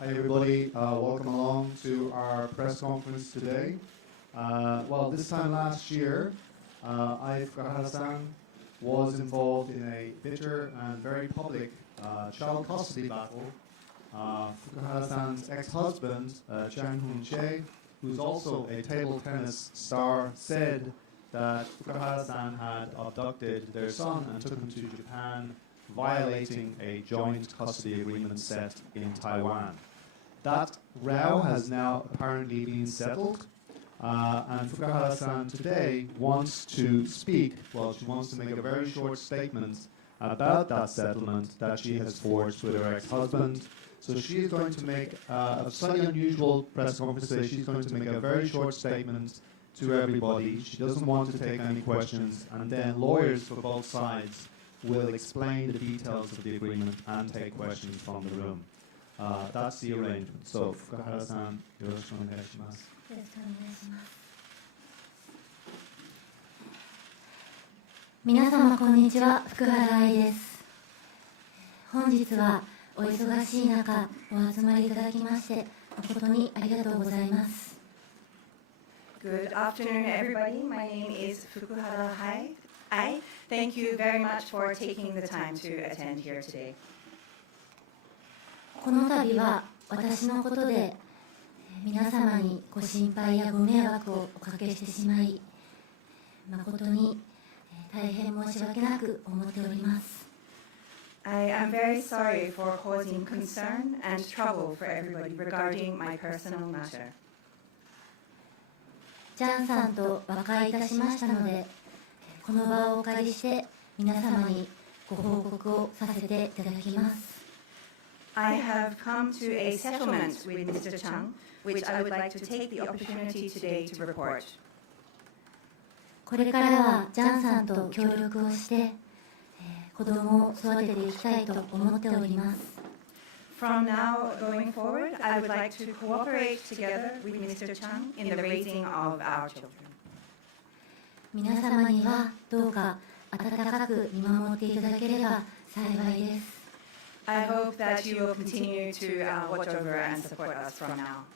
Hi everybody, welcome along to our press conference today. Well, this time last year, Fukuhara-san was involved in a bitter and very public child custody battle. Fukuhara-san's ex-husband, Jang who's also a table tennis star, said that Fukuhara-san had abducted their son and took him to Japan, violating a joint custody agreement set in Taiwan. That row has now apparently been settled, and Fukuhara-san today wants to speak. Well, she wants to make a very short statement about that settlement that she has forged with her ex-husband. So she is going to make a slightly unusual press conference today. She's going to make a very short statement to everybody. She doesn't want to take any questions, and then lawyers for both sides will explain the details of the agreement and take questions from the room. That's the arrangement. So, Fukuhara-san, よろしくお願いします。よろしくお願いします。皆様こんにちは、福原愛です。本日はお忙しい中お集まりいただきまして誠にありがとうございます。Good afternoon, everybody. My name is Fukuhara Ai. Thank you very much for taking the time to attend here today. この度は私のことで皆様にご心配やご迷惑をおかけしてしまい誠に大変申し訳なく思っております。I am very sorry for causing concern and trouble for everybody regarding my personal matter. ジャンさんと和解いたしましたので、この場をお借りして皆様にご報告をさせていただきます。I have come to a settlement with Mr. Chang, which I would like to take the opportunity today to report. これからはジャンさんと協力をして、子供を育てていきたいと思っております。From now going forward, I would like to cooperate together with Mr. Chang in the raising of our children. 皆様にはどうか温かく見守っていただければ幸いです。I hope that you will continue to watch over and support us from now.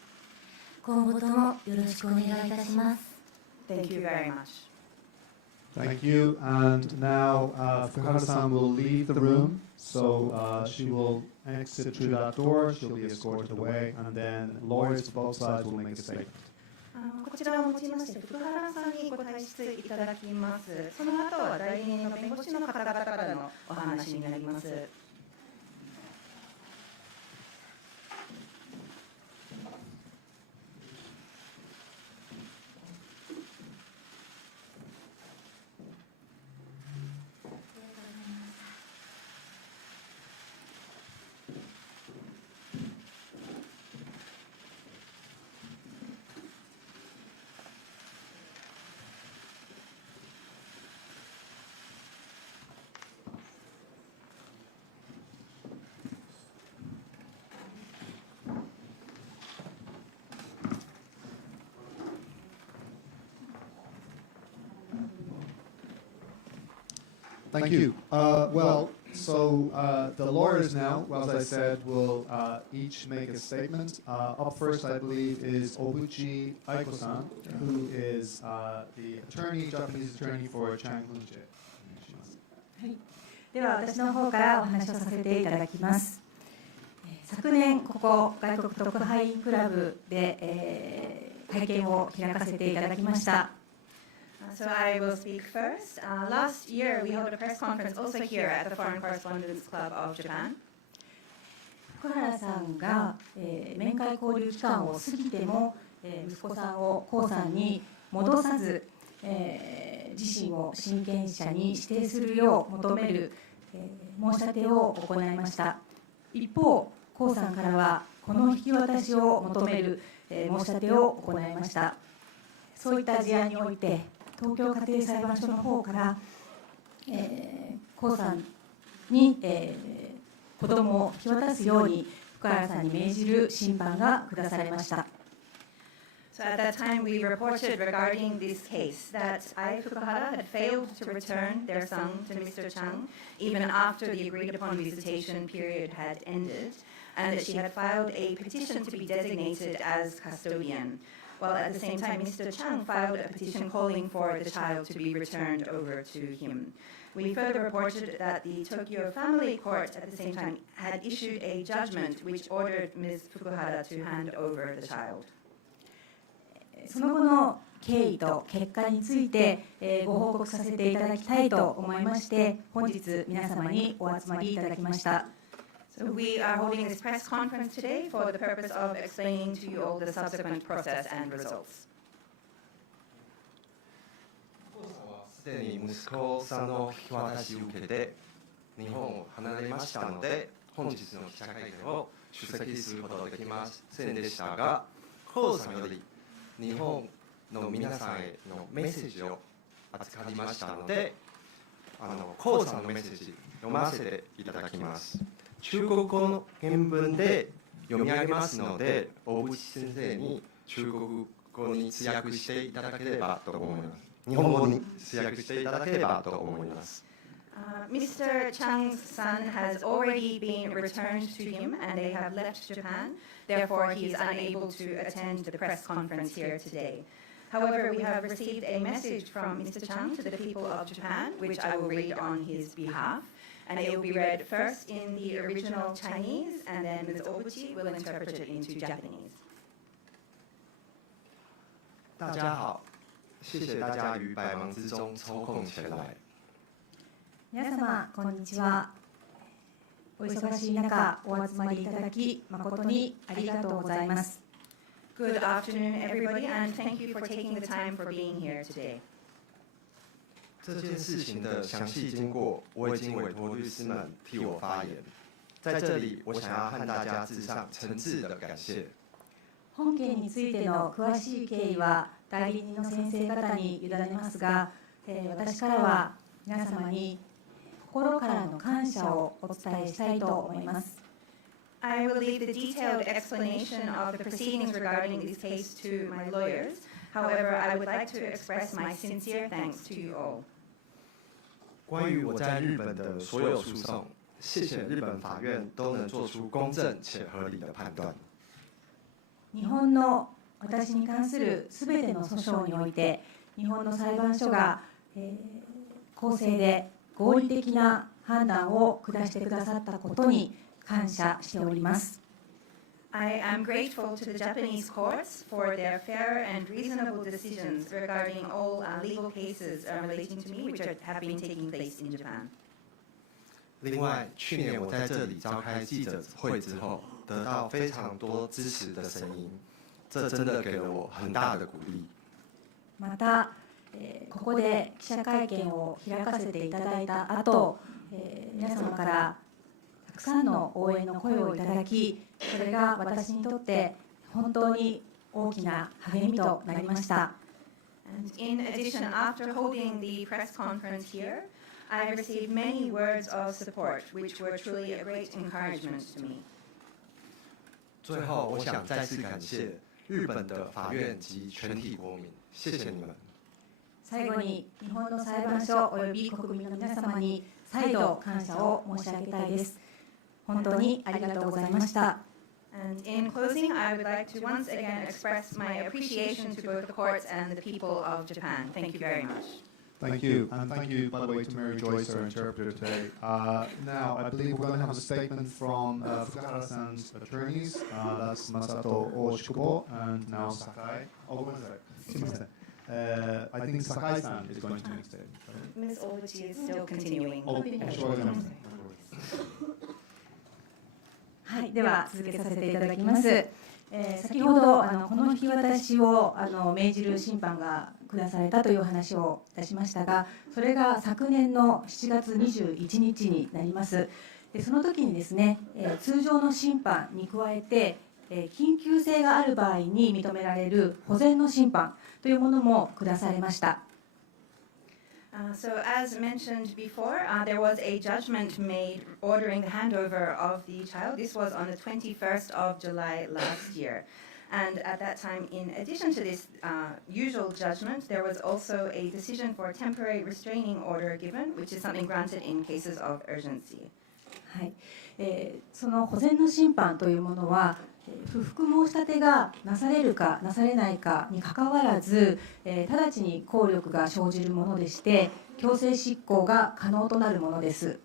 今後ともよろしくお願いいたします。Thank you very much. Thank you. And now Fukuhara-san will leave the room. So she will exit through that door. She'll be escorted away. And then lawyers for both sides will make a statement. こちらをもちまして福原さんにご退出いただきます。その後は代理人の弁護士の方々からのお話になります。Thank you. Well, so the lawyers now, as I said, will each make a statement. Up first, I believe, is Obuchi Aiko-san, who is the attorney, Japanese attorney for Chang Hunje. はい、では私の方からお話をさせていただきます。昨年ここ外国特派員クラブで、会見を開かせていただきました。So I will speak first. Last year we held a press conference also here at the Foreign Correspondents Club of Japan. 福原さんが、面会交流期間を過ぎても、息子さんを江さんに戻さず、自身を親権者に指定するよう求める、申し立てを行いました。一方、江さんからはこの引き渡しを求める、申し立てを行いました。そういった事案において東京家庭裁判所の方から、江さんに、子どもを引き渡すように福原さんに命じる審判が下されました。So So at that time, we reported regarding this case that Ai Fukuhara had failed to return their son to Mr. Chang even after the agreed-upon visitation period had ended, and that she had filed a petition to be designated as custodian, while at the same time, Mr. Chang filed a petition calling for the child to be returned over to him. We further reported that the Tokyo Family Court at the same time had issued a judgment which ordered Ms. Fukuhara to hand over the child. その後の経緯と結果について、ご報告させていただきたいと思いまして、本日皆様にお集まりいただきました。So we are holding this press conference today for the purpose of explaining to you all the subsequent process and results. すでに息子さんの引き渡しを受けて日本を離れましたので、本日の記者会見を出席することができませんでしたが、江さんより日本の皆さんへのメッセージを預かりましたので、江さんのメッセージ読ませていただきます。中国語の原文で読み上げますので、大渕先生に中国語に通訳していただければと思います。日本語に通訳していただければと思います。Mr. Chang's son has already been returned to him and they have left Japan. Therefore, he is unable to attend the press conference here today. However, we have received a message from Mr. Chang to the people of Japan, which I will read on his behalf. And it will be read first in the original Chinese, and then Ms. Obuchi will interpret it into Japanese. 大家好，谢谢大家于百忙之中抽空前来。皆様こんにちは。お忙しい中お集まりいただき誠にありがとうございます。Good afternoon, everybody, and thank you for taking the time for being here today. 这件事情的详细经过，我已经委托律师们替我发言。在这里，我想要和大家致上诚挚的感謝。本件についての詳しい経緯は代理人の先生方に委ねますが、私からは皆様に心からの感謝をお伝えしたいと思います。I will leave the detailed explanation of the proceedings regarding this case to my lawyers. However, I would like to express my sincere thanks to you all. 关于我在日本的所有诉讼，谢谢日本法院都能做出公正且合理的判断。日本の私に関するすべての訴訟において、日本の裁判所が、公正で合理的な判断を下してくださったことに感謝しております。I am grateful to the Japanese courts for their fair and reasonable decisions regarding all legal cases relating to me, which have been taking place in Japan. 另外，去年我在这里召开记者会之后，得到非常多支持的声音，这真的给了我很大的鼓励。また、ここで記者会見を開かせていただいた後、皆様からたくさんの応援の声をいただき、それが私にとって本当に大きな励みとなりました。And in addition, after holding the press conference here, I received many words of support, which were truly a great encouragement to me. 最后，我想再次感谢日本的法院及全体国民，谢谢你们。最後に日本の裁判所および国民の皆様に再度感謝を申し上げたいです。本当にありがとうございました。And in closing, I would like to once again express my appreciation to both the courts and the people of Japan. Thank you very much. Thank you, and thank you, by the way, to Mary Joyce, our interpreter today. Now, I believe we're going to have a statement from Fukuhara-san's attorneys. That's Masato Oshukubo and now Sakai. Oh, one second. I think Sakai-san is going to make a statement. Ms. Obuchi is still continuing. Oh, sure. はい、では続けさせていただきます。先ほどこの引き渡しを命じる審判が下されたという話をいたしましたが、それが昨年の7月21日になります。でその時にですね、通常の審判に加えて緊急性がある場合に認められる保全の審判というものも下されました。So as mentioned before, there was a judgment made ordering the handover of the child. This was on the 21st of July last year. And at that time, in addition to this usual judgment, there was also a decision for a temporary restraining order given, which is something granted in cases of urgency. はい、その保全の審判というものは、不服申し立てがなされるかなされないかにかかわらず、直ちに効力が生じるものでして、強制執行が可能となるものです。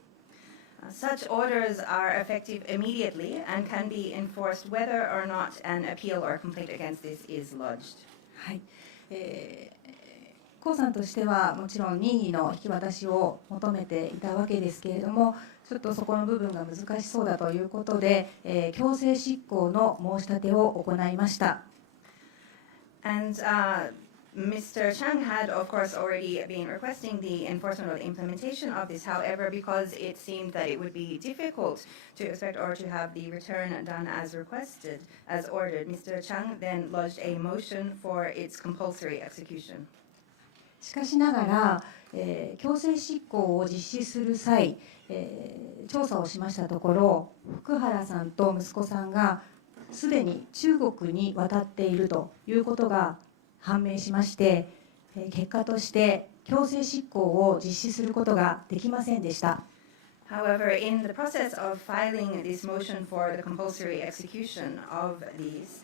Such orders are effective immediately and can be enforced whether or not an appeal or complaint against this is lodged. はい、江さんとしてはもちろん任意の引き渡しを求めていたわけですけれども、ちょっとそこの部分が難しそうだということで、強制執行の申し立てを行いました。And Mr. Chang had, of course, already been requesting the enforcement or the implementation of this. However, because it seemed that it would be difficult to expect or to have the return done as requested, as ordered, Mr. Chang then lodged a motion for its compulsory execution. しかしながら、強制執行を実施する際、調査をしましたところ、福原さんと息子さんがすでに中国に渡っているということが判明しまして、結果として強制執行を実施することができませんでした。However, in the process of filing this motion for the compulsory execution of these,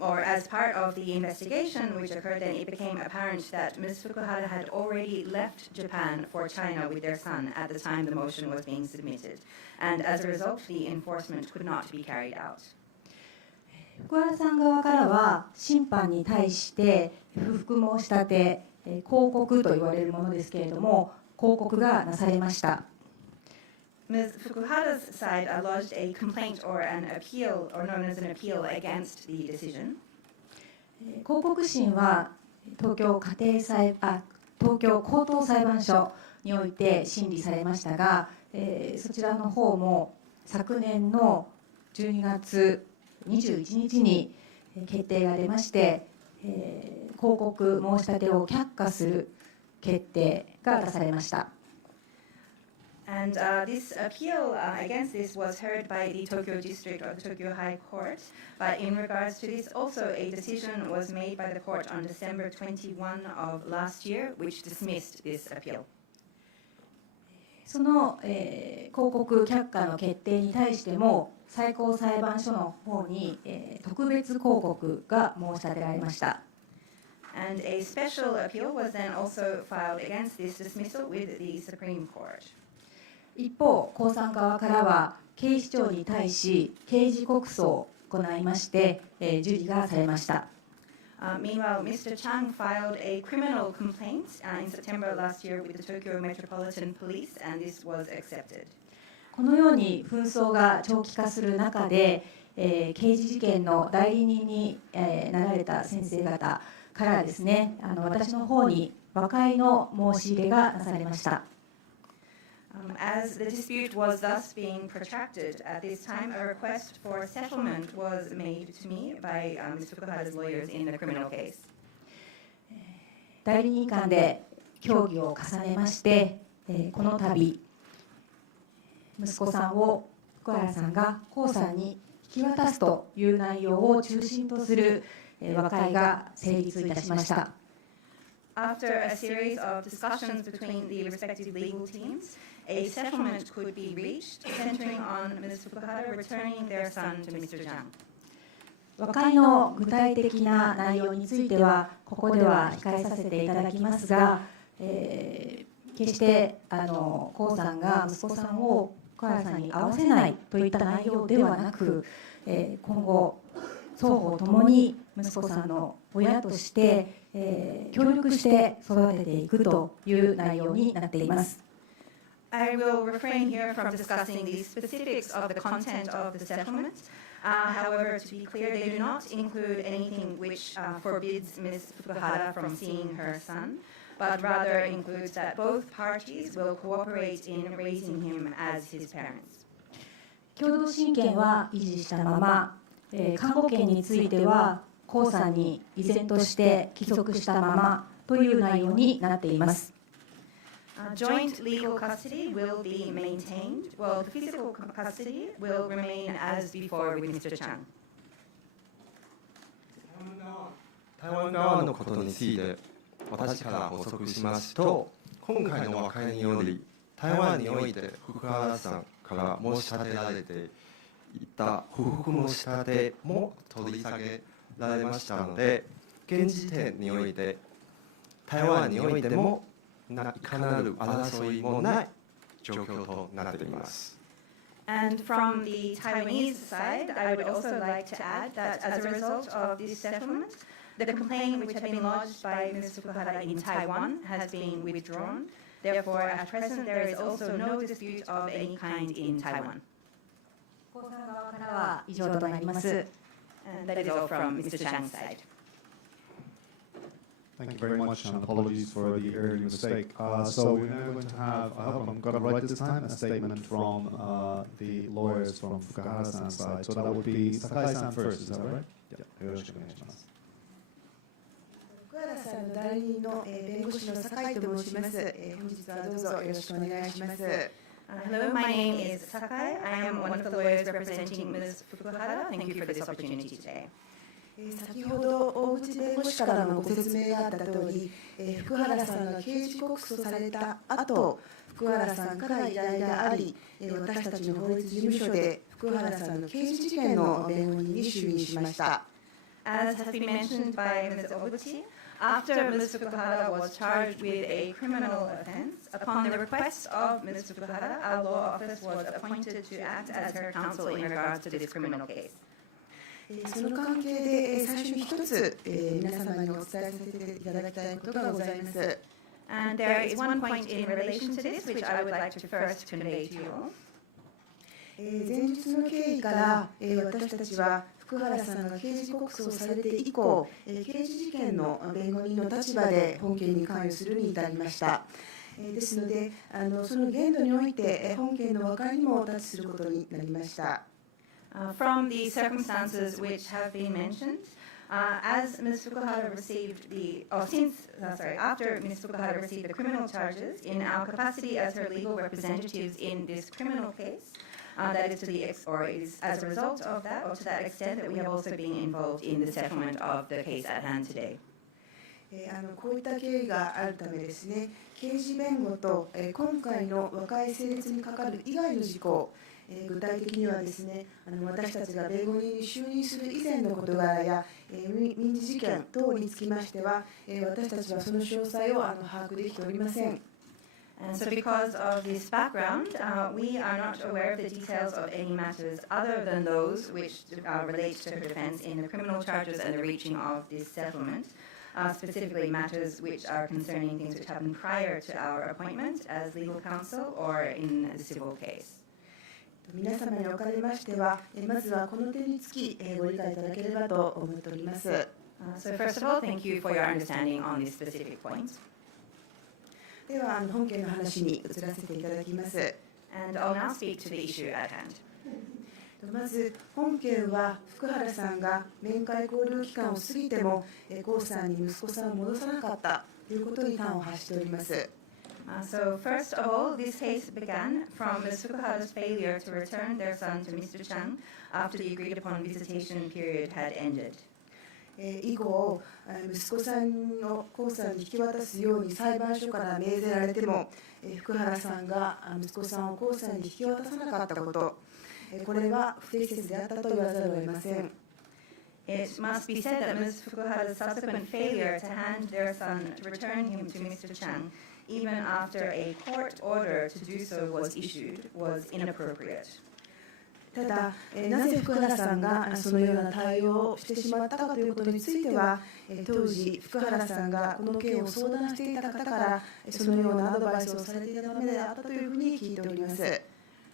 or as part of the investigation which occurred, then it became apparent that Ms. Fukuhara had already left Japan for China with their son at the time the motion was being submitted. And as a result, the enforcement could not be carried out. 福原さん側からは審判に対して不服申し立て、抗告と言われるものですけれども、抗告がなされました。Ms. Fukuhara's side lodged a complaint or an appeal, or known as an appeal, against the decision. 抗告審は東京高等裁判所において審理されましたが、そちらの方も昨年の12月21日に決定が出まして、抗告申し立てを却下する決定が出されました。And this appeal against this was heard by the Tokyo District of the Tokyo High Court. But in regards to this, also a decision was made by the court on December 21 of last year, which dismissed this appeal. その、抗告却下の決定に対しても最高裁判所の方に、特別抗告が申し立てられました。And a special appeal was then also filed against this dismissal with the Supreme Court. 一方、江さん側からは警視庁に対し刑事告訴を行いまして、受理がされました。Meanwhile, Mr. Chang filed a criminal complaint in September last year with the Tokyo Metropolitan Police, and this was accepted. このように紛争が長期化する中で、刑事事件の代理人に、なられた先生方からですね、私の方に和解の申し入れがなされました。As the dispute was thus being protracted, at this time a request for settlement was made to me by Ms. Fukuhara's lawyers in the criminal case. 代理人間で協議を重ねまして、この度息子さんを福原さんが江さんに引き渡すという内容を中心とする和解が成立いたしました。After a series of discussions between the respective legal teams, a settlement could be reached, centering on Ms. Fukuhara returning their son to Mr. Jang. 和解の具体的な内容についてはここでは控えさせていただきますが、決して江さんが息子さんを福原さんに会わせないといった内容ではなく、今後双方ともに息子さんの親として、協力して育てていくという内容になっています。I will refrain here from discussing the specifics of the content of the settlement. However, to be clear, they do not include anything which forbids Ms. Fukuhara from seeing her son, but rather includes that both parties will cooperate in raising him as his parents. 共同親権は維持したまま、監護権については江さんに依然として帰属したままという内容になっています。Joint legal custody will be maintained, while the physical custody will remain as before with Mr. Chang. 台湾側のことについて私から補足しますと、今回の和解により台湾において福原さんから申し立てられていた不服の仕立ても取り下げられましたので、現時点において台湾においてもいかなる争いもない状況となっています。And from the Taiwanese side, I would also like to add that as a result of this settlement, the complaint which had been lodged by Ms. Fukuhara in Taiwan has been withdrawn. Therefore, at present, there is also no dispute of any kind in Taiwan. 江さん側からは以上となります。 And that is all from Mr. Chang's side. Thank you very much, and apologies for the earlier mistake. So we're now going to have, I hope I'm got it right this time, a statement from the lawyers from Fukuhara-san's side. So that would be Sakai-san first, is that right? Yeah. よろしくお願いします。福原さんの代理人の弁護士の酒井と申します。本日はどうぞよろしくお願いします。Hello, my name is Sakai. I am one of the lawyers representing Ms. Fukuhara. Thank you for this opportunity today. 先ほど大渕弁護士からのご説明があった通り、福原さんが刑事告訴された後、福原さんから依頼があり、私たちの法律事務所で福原さんの刑事事件の弁護人に就任しました。As has been mentioned by Ms. Obuchi, after Ms. Fukuhara was charged with a criminal offense, upon the request of Ms. Fukuhara, our law office was appointed to act as her counsel in regards to this criminal case. その関係で最初に一つ皆様にお伝えさせていただきたいことがございます。And there is one point in relation to this which I would like to first convey to you all. 前日の経緯から私たちは福原さんが刑事告訴をされて以降、刑事事件の弁護人の立場で本件に関与するに至りました。ですので、その限度において本件の和解にもタッチすることになりました。From the circumstances which have been mentioned, as Ms. Fukuhara received after Ms. Fukuhara received the criminal charges, in our capacity as her legal representatives in this criminal case, that is is as a result of that, or to that extent that we have also been involved in the settlement of the case at hand today. こういった経緯があるためですね、刑事弁護と今回の和解成立に係る以外の事項、具体的にはですね、私たちが弁護人に就任する以前の事柄や民事事件等につきましては、私たちはその詳細を把握できておりません。And so because of this background, we are not aware of the details of any matters other than those which relate to her defense in the criminal charges and the reaching of this settlement, specifically matters which are concerning things which happened prior to our appointment as legal counsel or in a civil case. 皆様におかれましては、まずはこの点につきご理解いただければと思っております。So first of all, thank you for your understanding on these specific points. では本件の話に移らせていただきます。And I'll now speak to the issue at hand. まず本件は福原さんが面会交流期間を過ぎても江さんに息子さんを戻さなかったということに端を発しております。So first of all, this case began from Ms. Fukuhara's failure to return their son to Mr. Chang after the agreed upon visitation period had ended. 以降、息子さんを江さんに引き渡すように裁判所から命ぜられても、福原さんが息子さんを江さんに引き渡さなかったこと、これは不適切であったと言わざるを得ません。It must be said that Ms. Fukuhara's subsequent failure to hand their son to return him to Mr. Chang, even after a court order to do so was issued, was inappropriate. ただ、なぜ福原さんがそのような対応をしてしまったかということについては、当時、福原さんがこの件を相談していた方から、そのようなアドバイスをされていたためであったというふうに聞いております。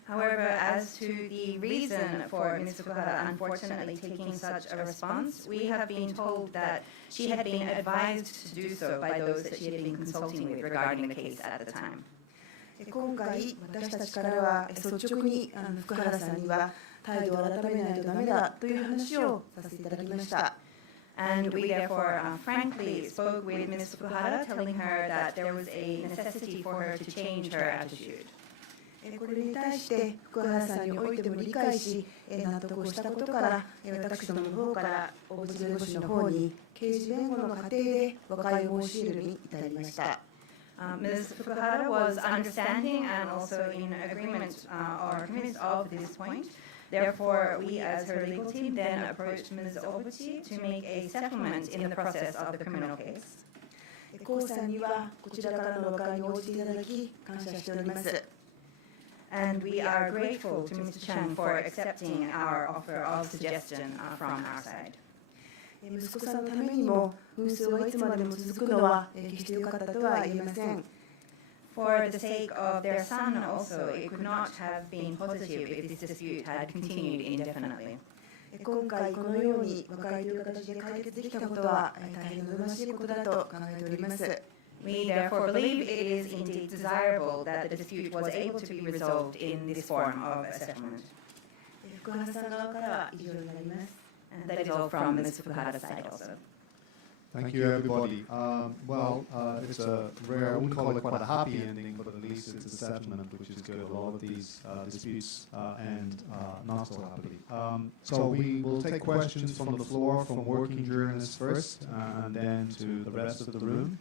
However, as to the reason for Ms. Fukuhara unfortunately taking such a response, we have been told that she had been advised to do so by those that she had been consulting with regarding the case at the time. 今回、私たちからは率直に福原さんには態度を改めないとダメだという話をさせていただきました。And we therefore frankly spoke with Ms. Fukuhara, telling her that there was a necessity for her to change her attitude. これに対して福原さんにおいても理解し、納得をしたことから、私どもの方から大渕弁護士の方に刑事弁護の過程で和解を申し入れるに至りました。Ms. Fukuhara was understanding and also in agreement or convinced of this point. Therefore, we as her legal team then approached Ms. Obuchi to make a settlement in the process of the criminal case. 江さんにはこちらからの和解に応じていただき感謝しております。And we are grateful to Mr. Chang for accepting our offer of suggestion from our side. 息子さんのためにも紛争がいつまでも続くのは決して良かったとは言えません。For the sake of their son also, it could not have been positive if this dispute had continued indefinitely. 今回このように和解という形で解決できたことは大変望ましいことだと考えております。We therefore believe it is indeed desirable that the dispute was able to be resolved in this form of a settlement. 福原さん側からは以上になります。And that is all from Ms. Fukuhara's side also. Thank you, everybody. It's a rare, I wouldn't call it quite a happy ending, but at least it's a settlement, which is good. A lot of these disputes end not so happily. So we will take questions from the floor, from working journalists first, and then to the rest of the room.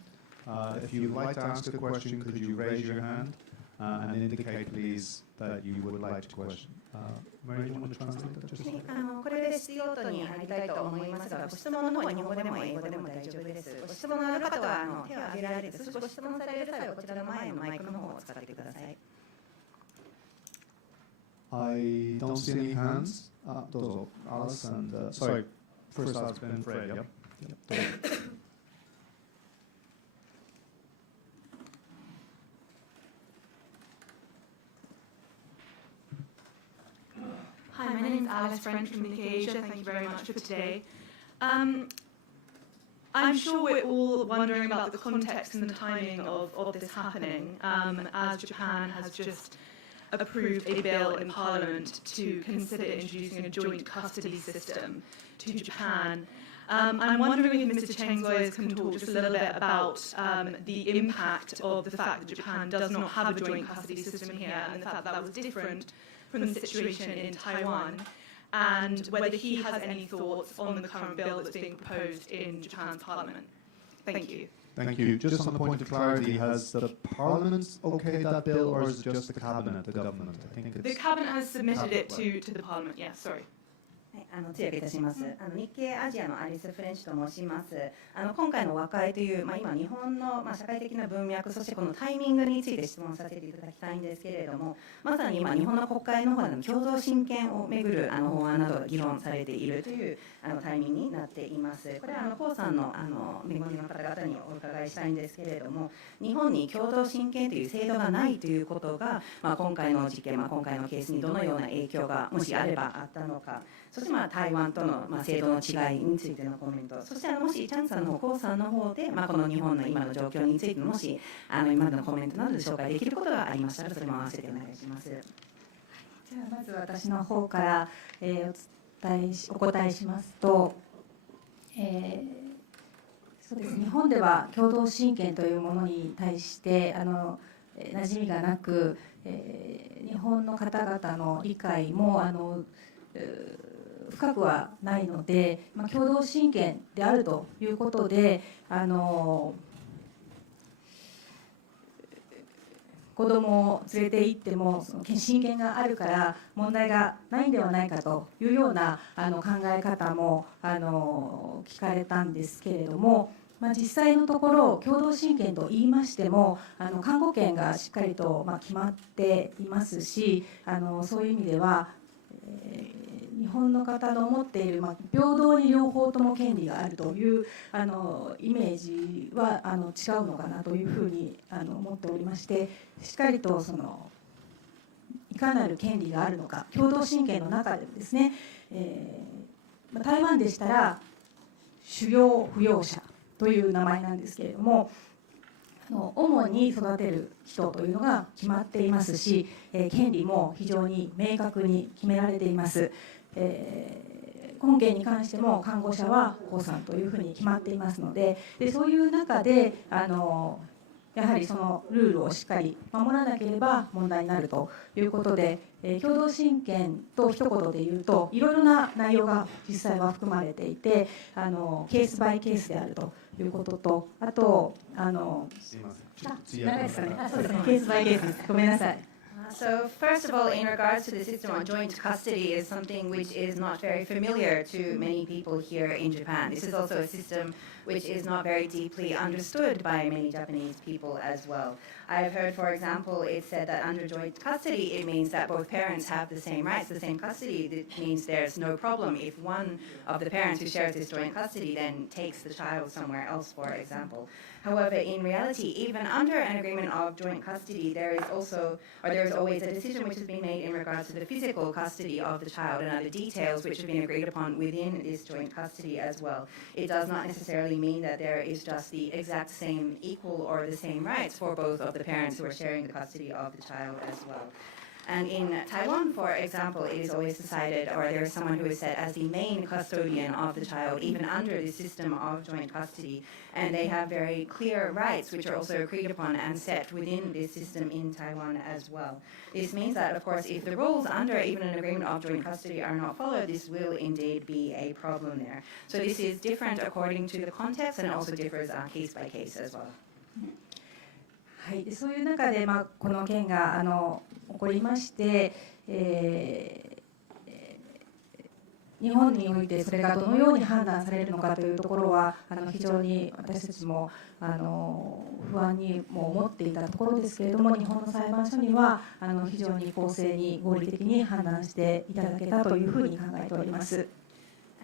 If you'd like to ask a question, could you raise your hand and indicate, please, that you would like to question. Mary, do you want to translate that just a second? これで質疑応答に入りたいと思いますが、ご質問の方は日本語でも英語でも大丈夫です。ご質問のある方は手を挙げられて、そしてご質問される際はこちらの前のマイクの方を使ってください。I don't see any hands. どうぞ。Alice and sorry, first Alice, then Fred. Yep. Hi, my name is Alice French from Nikkei Asia. Thank you very much for today. I'm sure we're all wondering about the context and the timing of this happening, as Japan has just approved a bill in Parliament to consider introducing a joint custody system to Japan. I'm wondering if Mr. Chang's lawyers can talk just a little bit about the impact of the fact that Japan does not have a joint custody system here and the fact that was different from the situation in Taiwan, and whether he has any thoughts on the current bill that's being proposed in Japan's parliament. Thank you. Thank you. Just on the point of clarity, has the Parliament okayed that bill, or is it just the Cabinet, the government? I think it's the Cabinet has submitted it to the Parliament. Yes, sorry. 通訳いたします。日系アジアのアリス・フレンチと申します。今回の和解という、今日本の、社会的な文脈、そしてこのタイミングについて質問させていただきたいんですけれども、まさに今日本の国会の方での共同親権をめぐる法案などが議論されているというタイミングになっています。これは江さんの弁護人の方々にお伺いしたいんですけれども、日本に共同親権という制度がないということが、今回の事件、今回のケースにどのような影響がもしあればあったのか。そして台湾との制度の違いについてのコメント、そしてもしチャンさんの方、江さんの方で、この日本の今の状況についてもし今までのコメントなどで紹介できることがありましたら、それも合わせてお願いします。じゃあまず私の方から、お答えしますと、そうです。日本では共同親権というものに対して馴染みがなく、日本の方々の理解も深くはないので、共同親権であるということで子供を連れて行っても親権があるから問題がないんではないかというような考え方も聞かれたんですけれども、実際のところ共同親権と言いましても監護権がしっかりと決まっていますし、そういう意味では日本の方の持っている平等に両方とも権利があるというイメージは違うのかなというふうに思っておりまして、しっかりといかなる権利があるのか、共同親権の中でもですね、台湾でしたら主要扶養者という名前なんですけれども、主に育てる人というのが決まっていますし、権利も非常に明確に決められています。本件に関しても看護者は江さんというふうに決まっていますので、そういう中でやはりそのルールをしっかり守らなければ問題になるということで、共同親権と一言で言うといろいろな内容が実際は含まれていて、ケースバイケースであるということと、あとすいません。長いですかね。そうですね。ケースバイケースです。ごめんなさい。So first of all, in regards to the system on joint custody is something which is not very familiar to many people here in Japan. This is also a system which is not very deeply understood by many Japanese people as well. I've heard, for example, it said that under joint custody, it means that both parents have the same rights, the same custody. It means there's no problem if one of the parents who shares this joint custody then takes the child somewhere else, for example. However, in reality, even under an agreement of joint custody, there is always a decision which has been made in regards to the physical custody of the child and other details which have been agreed upon within this joint custody as well. It does not necessarily mean that there is just the exact same equal or the same rights for both of the parents who are sharing the custody of the child as well. And in Taiwan, for example, it is always decided, or there is someone who is set as the main custodian of the child, even under the system of joint custody. And they have very clear rights, which are also agreed upon and set within this system in Taiwan as well. This means that, of course, if the rules under even an agreement of joint custody are not followed, this will indeed be a problem there. So this is different according to the context, and it also differs case by case as well. はい、そういう中で、この件が起こりまして、日本においてそれがどのように判断されるのかというところは非常に私たちも不安にも思っていたところですけれども、日本の裁判所には非常に公正に合理的に判断していただけたというふうに考えております。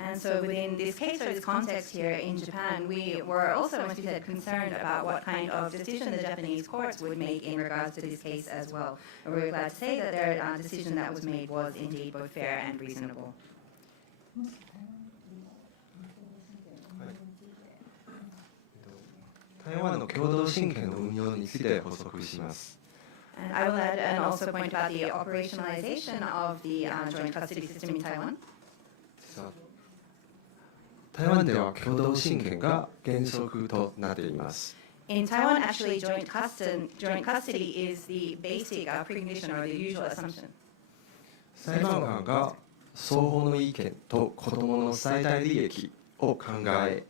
And so within this case or this context here in Japan, we were also, as you said, concerned about what kind of decision the Japanese courts would make in regards to this case as well. And we're glad to say that their decision that was made was indeed both fair and reasonable. 台湾の共同親権の運用について補足します。And I will add and also point about the operationalization of the joint custody system in Taiwan. 台湾では共同親権が原則となっています。In Taiwan, actually, joint custody is the basic precondition or the usual assumption. 裁判官が双方の意見と子どもの最大利益を考え、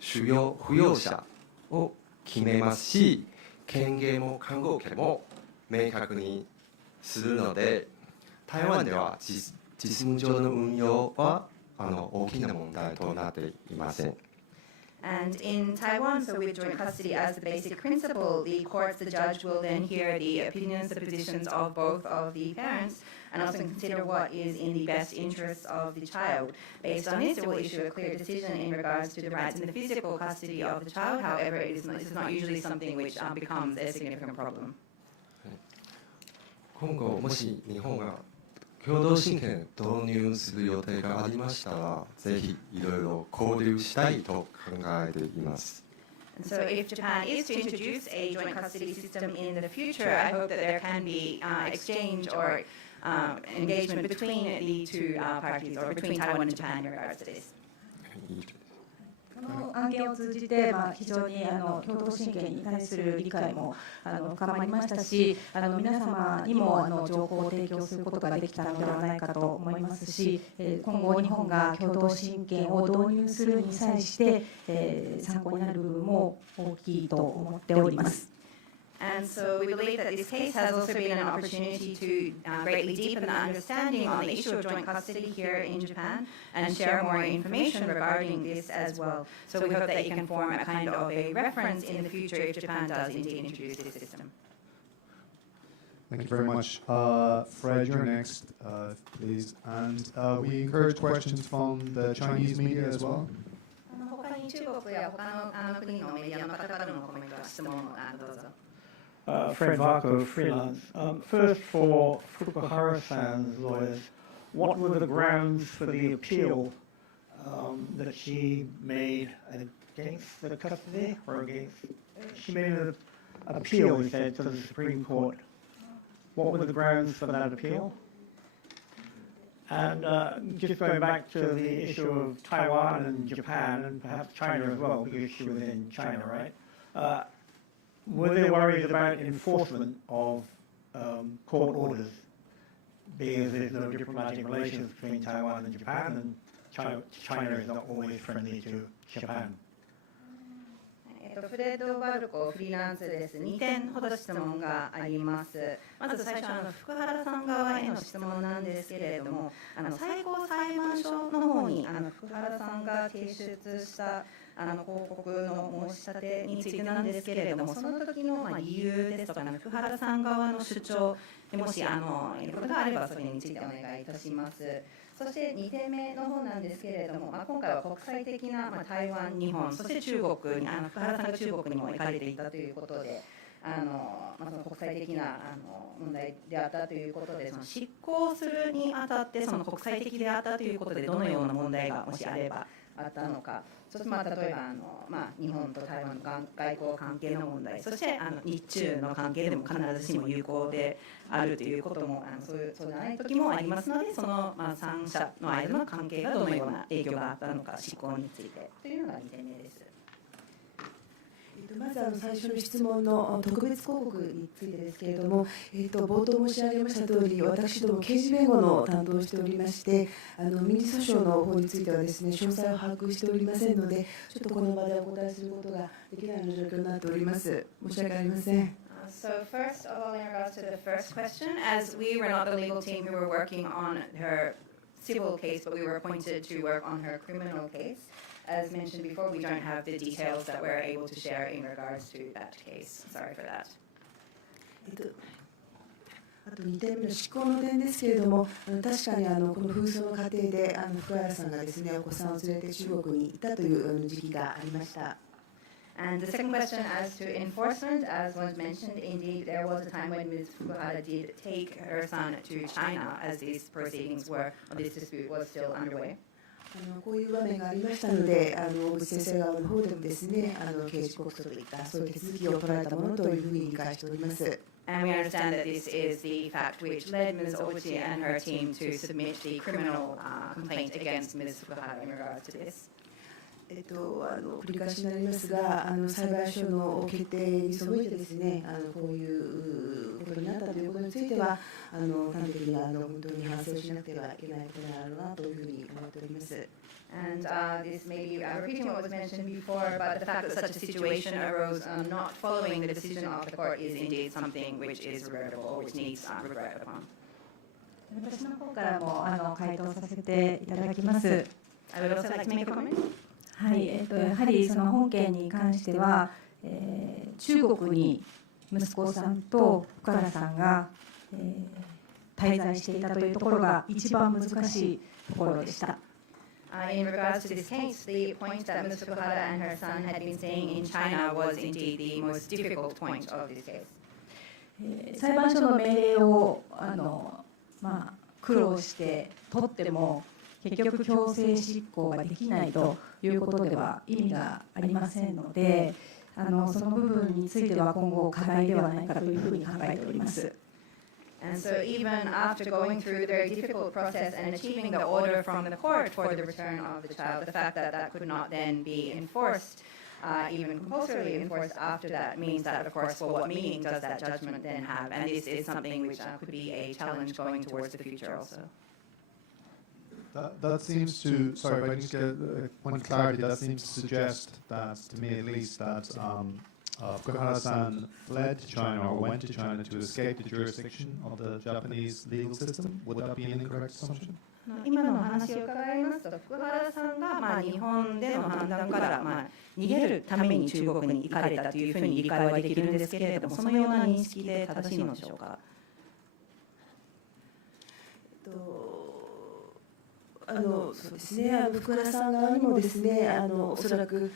主要扶養者を決めますし、権限も監護権も明確にするので、台湾では実務上の運用は大きな問題となっていません。And in Taiwan, so with joint custody as the basic principle, the courts, the judge will then hear the opinions, the positions of both of the parents, and also consider what is in the best interests of the child. Based on this, it will issue a clear decision in regards to the rights and the physical custody of the child. However, this is not usually something which becomes a significant problem. 今後、もし日本が共同親権導入する予定がありましたら、ぜひいろいろ交流したいと考えています。And so if Japan is to introduce a joint custody system in the future, I hope that there can be exchange or engagement between the two parties or between Taiwan and Japan in regards to this. この案件を通じて、非常に共同親権に対する理解も深まりましたし、皆様にも情報を提供することができたのではないかと思いますし、今後日本が共同親権を導入するに際して参考になる部分も大きいと思っております。And so we believe that this case has also been an opportunity to greatly deepen the understanding on the issue of joint custody here in Japan and share more information regarding this as well. So we hope that it can form a kind of a reference in the future if Japan does indeed introduce this system. Thank you very much. Fred, you're next, please. And we encourage questions from the Chinese media as well. 他に中国や他の国のメディアの方からのコメント、質問をどうぞ。Fred Varco, freelance. First, for Fukuhara-san's lawyers, what were the grounds for the appeal that she made against the custody, or against? She made an appeal, he said, to the Supreme Court. What were the grounds for that appeal? And just going back to the issue of Taiwan and Japan, and perhaps China as well, because she was in China, right? were there worries about enforcement of court orders, being as there's no diplomatic relations between Taiwan and Japan, and China is not always friendly to Japan? フレッド・バルコフリーランスです。2点ほど質問があります。まず最初福原さん側への質問なんですけれども、最高裁判所の方に福原さんが提出した報告の申し立てについてなんですけれども、その時の理由ですとか、福原さん側の主張、もしいることがあればそれについてお願いいたします。そして2点目の方なんですけれども、今回は国際的な台湾、日本、そして中国に福原さんが中国にも行かれていたということで、その国際的な問題であったということで、その執行するにあたってその国際的であったということでどのような問題がもしあればあったのか、そして例えば日本と台湾の外交関係の問題、そして日中の関係でも必ずしも有効であるということもそうじゃない時もありますので、その3者の間の関係がどのような影響があったのか、執行についてというのが2点目です。まず最初の質問の特別抗告についてですけれども、冒頭申し上げましたとおり、私ども刑事弁護の担当をしておりまして、民事訴訟の方についてはですね、詳細を把握しておりませんので、ちょっとこの場でお答えすることができないような状況になっております。申し訳ありません。So first of all, in regards to the first question, as we were not the legal team who were working on her civil case, but we were appointed to work on her criminal case. As mentioned before, we don't have the details that we're able to share in regards to that case. Sorry for that. あと2点目の執行の点ですけれども、確かにこの紛争の過程で福原さんがですね、お子さんを連れて中国に行ったという時期がありました。And the second question as to enforcement, as was mentioned, indeed there was a time when Ms. Fukuhara did take her son to China as these proceedings were, or this dispute was still underway. こういう場面がありましたので、大渕先生側の方でもですね、刑事告訴といったそういう手続きを取られたものというふうに理解しております。And we understand that this is the fact which led Ms. Obuchi and her team to submit the criminal complaint against Ms. Fukuhara in regards to this. 繰り返しになりますが、裁判所の決定に背いてですね、こういうことになったということについては、端的に本当に反省しなくてはいけないことになるなというふうに思っております。And this may be repeating what was mentioned before, but the fact that such a situation arose not following the decision of the court is indeed something which is regrettable or which needs regret upon. 私の方からも回答させていただきます。I would also like to make a comment. はい、やはりその本件に関しては、中国に息子さんと福原さんが、滞在していたというところが一番難しいところでした。In regards to this case, the point that Ms. Fukuhara and her son had been staying in China was indeed the most difficult point of this case. 裁判所の命令を苦労して取っても結局強制執行ができないということでは意味がありませんので、その部分については今後課題ではないかというふうに考えております。And so even after going through the very difficult process and achieving the order from the court for the return of the child, the fact that that could not then be enforced, even compulsorily enforced after that, means that, of course, well, what meaning does that judgment then have? And this is something which could be a challenge going towards the future also. That seems to, sorry, if I can just get a point of clarity, that seems to suggest that, to me at least, that Fukuhara-san fled to China or went to China to escape the jurisdiction of the Japanese legal system. Would that be an incorrect assumption? 今のお話を伺いますと、福原さんが日本での判断から逃げるために中国に行かれたというふうに理解はできるんですけれども、そのような認識で正しいのでしょうか。そうですね、福原さん側にもですね、おそらく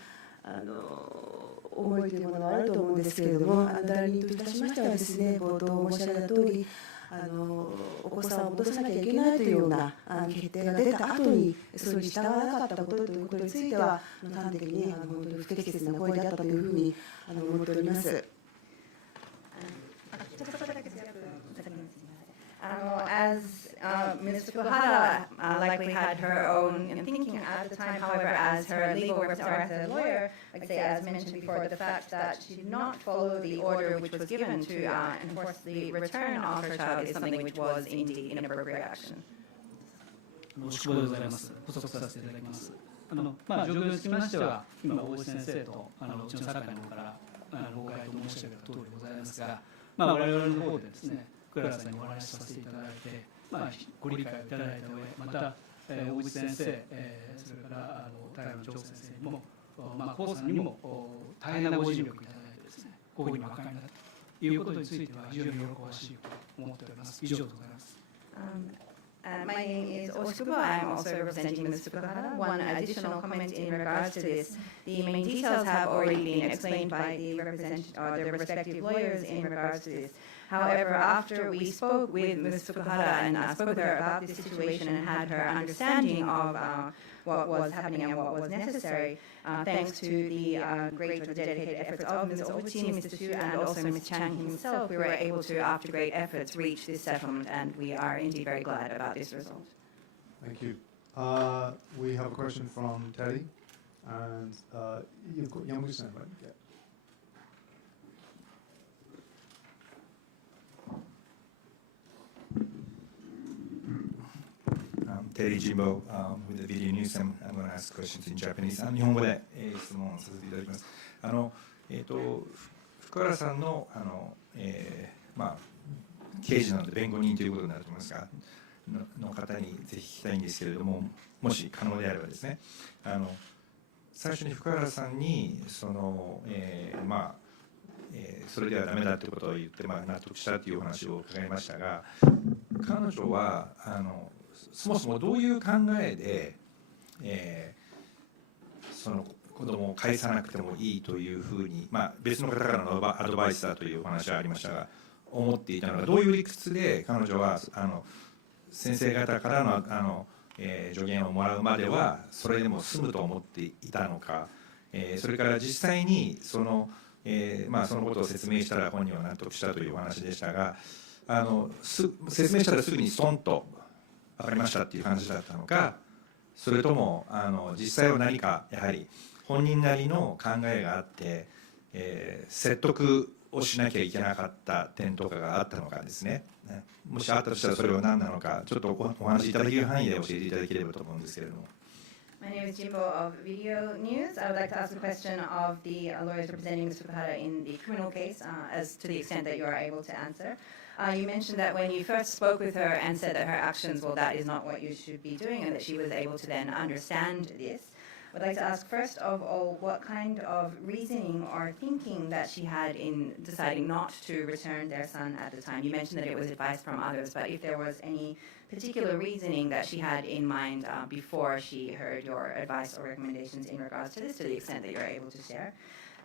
思いというものがあると思うんですけれども、代理人といたしましてはですね、冒頭申し上げた通り、お子さんを戻さなきゃいけないというような決定が出た後にそれに従わなかったことということについては、端的に本当に不適切な行為であったというふうに思っております。As Ms. Fukuhara likely had her own thinking at the time. However, as her legal or as a lawyer, I'd say, as mentioned before, the fact that she did not follow the order which was given to enforce the return of her child is something which was indeed inappropriate action. 押久保でございます。補足させていただきます。状況につきましては、今、大渕先生とうちの酒井の方からご回答申し上げた通りでございますが、我々の方でですね、福原さんにお話しさせていただいて、ご理解をいただいた上、また、大渕先生、それから台湾の張先生にも、江さんにも大変なご尽力いただいてですね、こういうふうに和解になったということについては非常に喜ばしいと思っております。以上でございます。My name is Oshuba. I'm also representing Ms. Fukuhara. One additional comment in regards to this. The main details have already been explained by the respective lawyers in regards to this. However, after we spoke with Ms. Fukuhara and spoke with her about this situation and had her understanding of what was happening and what was necessary, thanks to the great or dedicated efforts of Ms. Obuchi, Mr. Su, and also Ms. Chang himself, we were able to, after great efforts, reach this settlement, and we are indeed very glad about this result. Thank you. We have a question from Teddy, and you've got Yamaguchi-san, right? Yeah. Terry Jimbo with the video news. I'm going to ask questions in Japanese. 日本語で質問させていただきます。福原さんの刑事なので弁護人ということになると思いますが、の方にぜひ聞きたいんですけれども、もし可能であればですね、最初に福原さんにそれではダメだということを言って納得したというお話を伺いましたが、彼女はそもそもどういう考えで、その子供を返さなくてもいいというふうに、別の方からのアドバイスだというお話がありましたが、思っていたのがどういう理屈で彼女は先生方からの助言をもらうまではそれでも済むと思っていたのか、それから実際にそのことを説明したら本人は納得したというお話でしたが、説明したらすぐにストンと分かりましたっていう話だったのか、それとも実際は何かやはり本人なりの考えがあって、説得をしなきゃいけなかった点とかがあったのかですね。もしあったとしたらそれは何なのか、ちょっとお話しいただける範囲で教えていただければと思うんですけれども。My name is Jimbo of Video News. I would like to ask a question of the lawyers representing Ms. Fukuhara in the criminal case, as to the extent that you are able to answer. You mentioned that when you first spoke with her and said that her actions, well, that is not what you should be doing, and that she was able to then understand this. I'd like to ask first of all what kind of reasoning or thinking that she had in deciding not to return their son at the time. You mentioned that it was advice from others, but if there was any particular reasoning that she had in mind before she heard your advice or recommendations in regards to this, to the extent that you're able to share.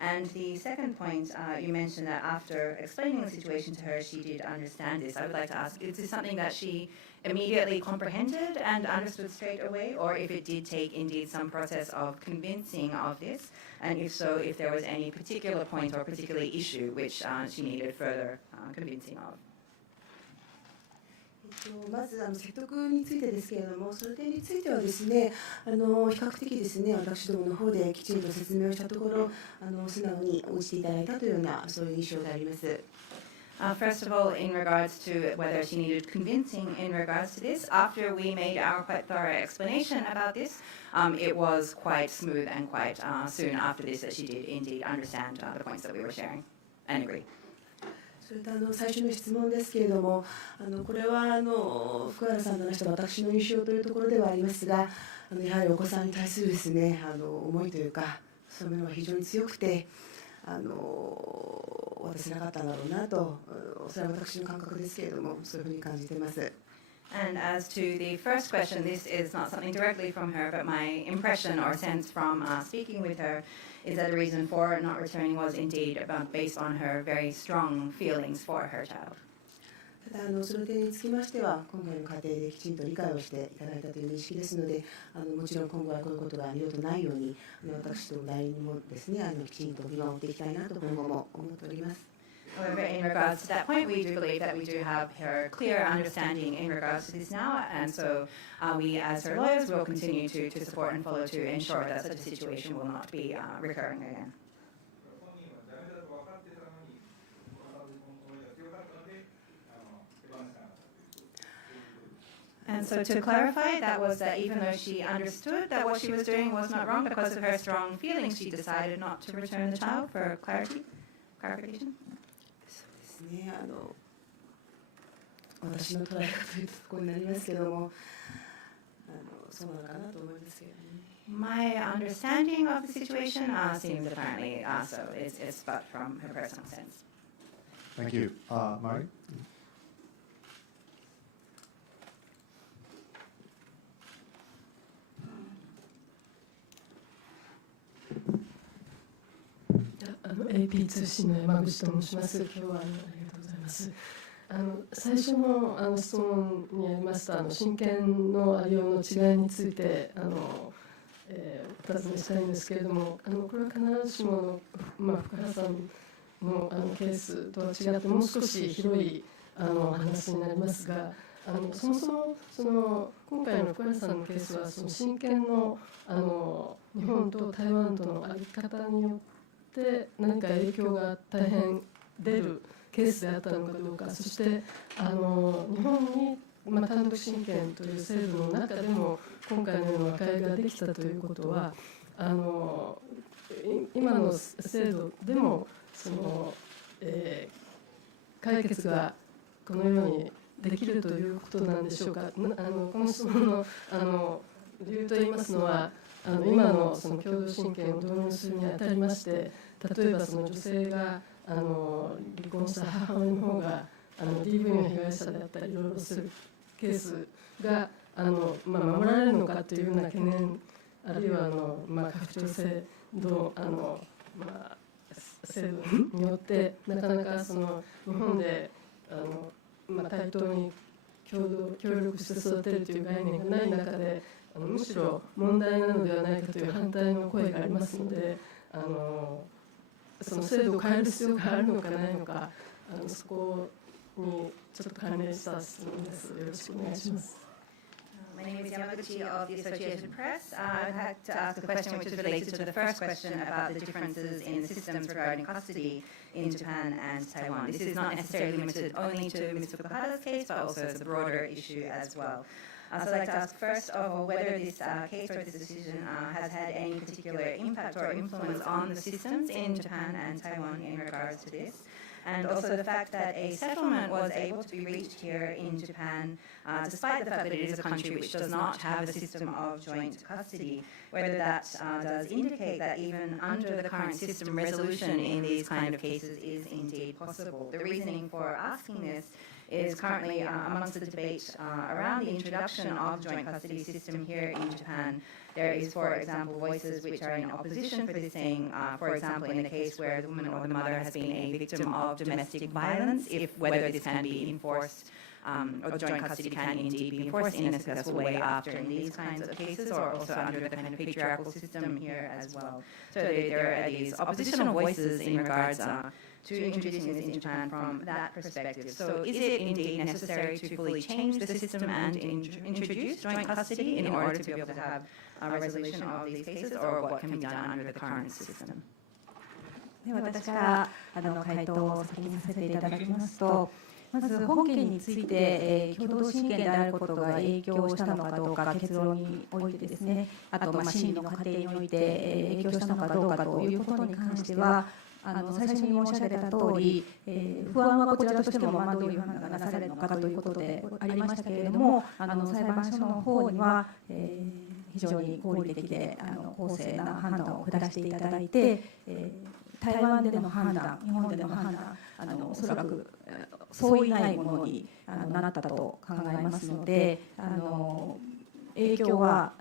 And the second point, you mentioned that after explaining the situation to her, she did understand this. I would like to ask, is this something that she immediately comprehended and understood straight away, or if it did take indeed some process of convincing of this, and if so, if there was any particular point or particular issue which she needed further convincing of? まず説得についてですけれども、その点についてはですね、比較的ですね、私どもの方できちんと説明をしたところ、素直に応じていただいたというようなそういう印象があります。First of all, in regards to whether she needed convincing in regards to this, after we made our quite thorough explanation about this, it was quite smooth and quite soon after this that she did indeed understand the points that we were sharing and agree. それと最初の質問ですけれども、これは福原さんの話と私の印象というところではありますが、やはりお子さんに対するですね、思いというか、そういうものが非常に強くて、渡せなかったんだろうなと、それは私の感覚ですけれども、そういうふうに感じています。And as to the first question, this is not something directly from her, but my impression or sense from speaking with her is that the reason for not returning was indeed based on her very strong feelings for her child. ただその点につきましては、今回の過程できちんと理解をしていただいたという認識ですので、もちろん今後はこういうことが二度とないように、私と代理人もですね、きちんと見守っていきたいなと今後も思っております。However, in regards to that point, we do believe that we do have her clear understanding in regards to this now, and so we, as her lawyers, will continue to support and follow to ensure that such a situation will not be recurring again. And so to clarify, that was that even though she understood that what she was doing was not wrong, because of her strong feelings, she decided not to return the child for clarification. そうですね。私の捉え方というところになりますけども、そうなのかなと思いますけどね。My understanding of the situation seems apparently so. It's but from her personal sense. Thank you. Mari? AP 通信の山口と申します。今日はありがとうございます。最初の質問にありました親権のありようの違いについてお尋ねしたいんですけれども、これは必ずしも福原さんのケースとは違ってもう少し広い話になりますが、そもそも今回の福原さんのケースは親権の日本と台湾との在り方によって何か影響が大変出るケースであったのかどうか、そして日本に、単独親権という制度の中でも今回のような和解ができたということは今の制度でも解決がこのようにできるということなんでしょうか。この質問の理由といいますのは今の共同親権を導入するにあたりまして、例えば女性が離婚した母親の方がDV の被害者であったりいろいろするケースが守られるのかというような懸念、あるいは拡張制度制度によってなかなか日本で対等に協力して育てるという概念がない中でむしろ問題なのではないかという反対の声がありますので、その制度を変える必要があるのかないのか、そこにちょっと関連した質問です。よろしくお願いします。My name is Yamaguchi of the Associated Press. I'd like to ask a question which is related to the first question about the differences in systems regarding custody in Japan and Taiwan. This is not necessarily limited only to Ms. Fukuhara's case, but also as a broader issue as well. So I'd like to ask first of all whether this case or this decision has had any particular impact or influence on the systems in Japan and Taiwan in regards to this. And also the fact that a settlement was able to be reached here in Japan, despite the fact that it is a country which does not have a system of joint custody, whether that does indicate that even under the current system, resolution in these kind of cases is indeed possible. The reasoning for asking this is currently amongst the debate around the introduction of joint custody system here in Japan. There is, for example, voices which are in opposition for this, saying, for example, in the case where the woman or the mother has been a victim of domestic violence, whether this can be enforced or joint custody can indeed be enforced in a successful way after in these kinds of cases, or also under the kind of patriarchal system here as well. So there are these oppositional voices in regards to introducing this in Japan from that perspective. So is it indeed necessary to fully change the system and introduce joint custody in order to be able to have a resolution of these cases, or what can be done under the current system? では私から回答を先にさせていただきますと、まず本件について、共同親権であることが影響したのかどうか、結論においてですね、あと審理の過程において影響したのかどうかということに関しては、最初に申し上げた通り、不安はこちらとしてもどういう判断がなされるのかということでありましたけれども、裁判所の方には、非常に合理的で公正な判断を下していただいて、台湾での判断、日本での判断、おそらく相違ないものになったと考えますので、影響は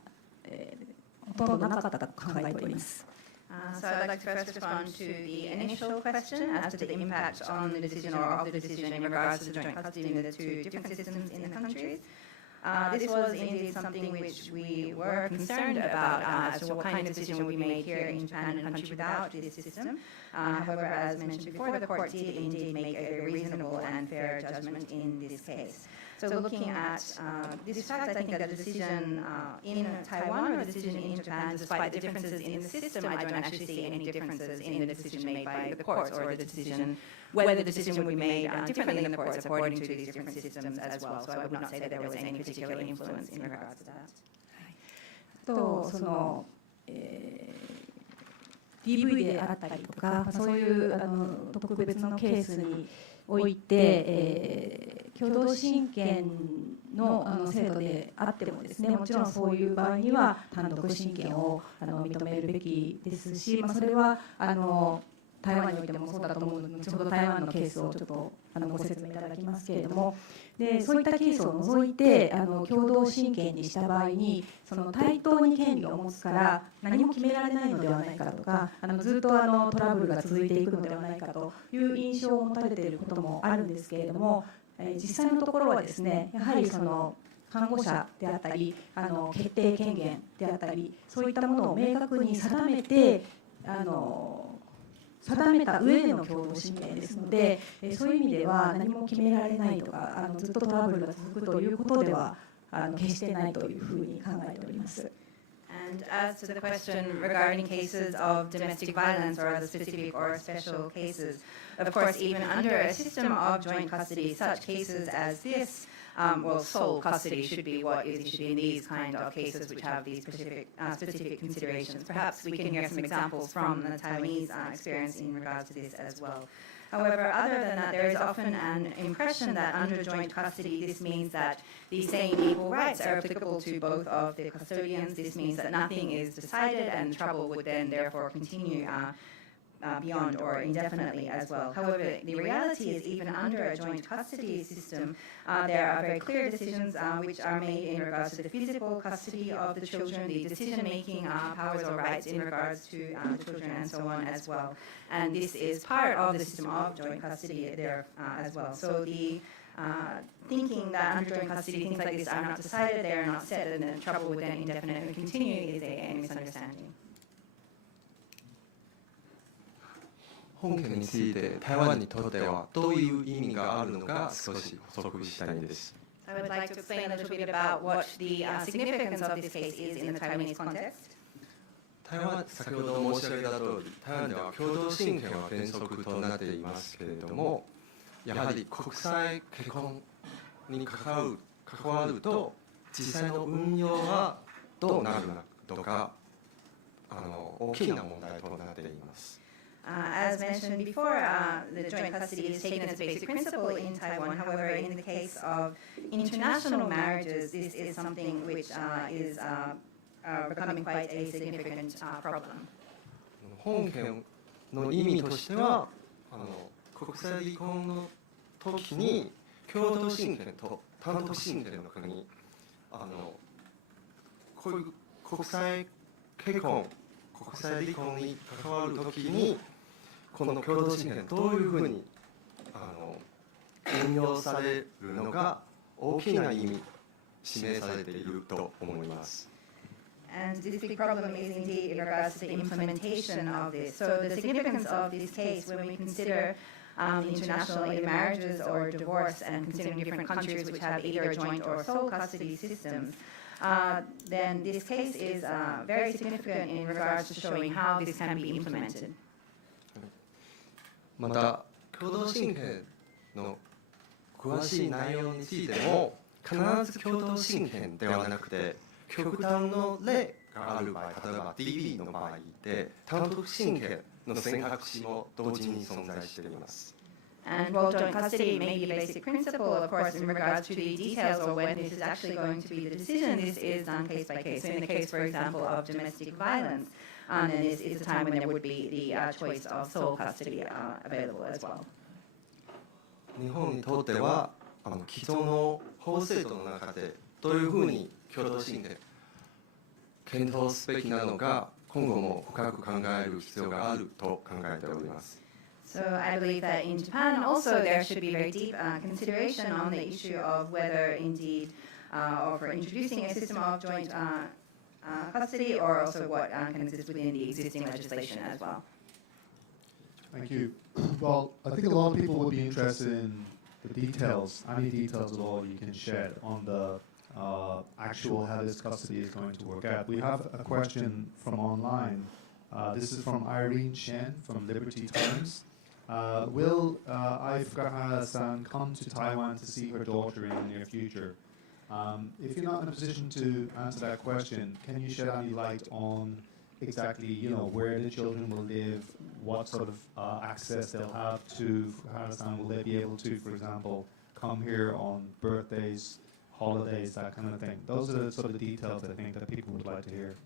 ほとんどなかったと考えております。So I'd like to first respond to the initial question as to the impact on the decision or of the decision in regards to the joint custody in the two different systems in the countries. This was indeed something which we were concerned about as to what kind of decision would be made here in Japan, a country without this system. However, as mentioned before, the court did indeed make a very reasonable and fair judgment in this case. So looking at this fact, I think that the decision in Taiwan or the decision in Japan, despite the differences in the system, I don't actually see any differences in the decision made by the courts or the decision, whether the decision would be made differently in the courts according to these different systems as well. So I would not say that there was any particular influence in regards to that. とその、DV であったりとか、そういう特別のケースにおいて、共同親権の制度であってもですね、もちろんそういう場合には単独親権を認めるべきですし、それは台湾においてもそうだと思うので、後ほど台湾のケースをちょっとご説明いただきますけれども、でそういったケースを除いて共同親権にした場合に、その対等に権利を持つから何も決められないのではないかとか、ずっとトラブルが続いていくのではないかという印象を持たれていることもあるんですけれども、実際のところはですね、やはりその看護者であったり決定権限であったり、そういったものを明確に定めて定めた上での共同親権ですので、そういう意味では何も決められないとかずっとトラブルが続くということでは決してないというふうに考えております。And as to the question regarding cases of domestic violence or other specific or special cases, of course, even under a system of joint custody, such cases as this, well, sole custody should be what is issued in these kind of cases which have these specific considerations. Perhaps we can hear some examples from the Taiwanese experience in regards to this as well. However, other than that, there is often an impression that under joint custody, this means that the same equal rights are applicable to both of the custodians. This means that nothing is decided and trouble would then therefore continue beyond or indefinitely as well. However, the reality is even under a joint custody system, there are very clear decisions which are made in regards to the physical custody of the children, the decision-making powers or rights in regards to the children and so on as well. And this is part of the system of joint custody there as well. So the thinking that under joint custody things like this are not decided, they are not set, and the trouble would then indefinitely continue is a misunderstanding. 本件について台湾にとってはどういう意味があるのか少し補足したいんです。I would like to explain a little bit about what the significance of this case is in the Taiwanese context. 台湾、先ほど申し上げた通り、台湾では共同親権は原則となっていますけれども、やはり国際結婚に関わると実際の運用はどうなるのか大きな問題となっています。As mentioned before, the joint custody is taken as a basic principle in Taiwan. However, in the case of international marriages, this is something which is becoming quite a significant problem. 本件の意味としては、国際離婚の時に共同親権と単独親権の国、こういう国際結婚、国際離婚に関わる時にこの共同親権どういうふうに運用されるのが大きな意味示されていると思います。And this big problem is indeed in regards to the implementation of this. So the significance of this case when we consider international marriages or divorce and considering different countries which have either joint or sole custody systems, then this case is very significant in regards to showing how this can be implemented. また共同親権の詳しい内容についても必ず共同親権ではなくて極端の例がある場合、例えば DV の場合で単独親権の選択肢も同時に存在しています。And while joint custody may be a basic principle, of course, in regards to the details or when this is actually going to be the decision, this is done case by case. So in the case, for example, of domestic violence, then this is a time when there would be the choice of sole custody available as well. 日本にとっては既存の法制度の中でどういうふうに共同親権検討すべきなのか今後も深く考える必要があると考えております。So I believe that in Japan also there should be very deep consideration on the issue of whether indeed or for introducing a system of joint custody, or also what can exist within the existing legislation as well. Thank you. Well, I think a lot of people would be interested in the details, any details at all you can shed on the actual how this custody is going to work out. We have a question from online. This is from Irene Shen from Liberty Times. Will Fukuhara-san come to Taiwan to see her daughter in the near future? If you're not in a position to answer that question, can you shed any light on exactly, where the children will live, what sort of access they'll have to Fukuhara-san? Will they be able to, for example, come here on birthdays, holidays, that kind of thing? Those are the sort of details I think that people would like to hear.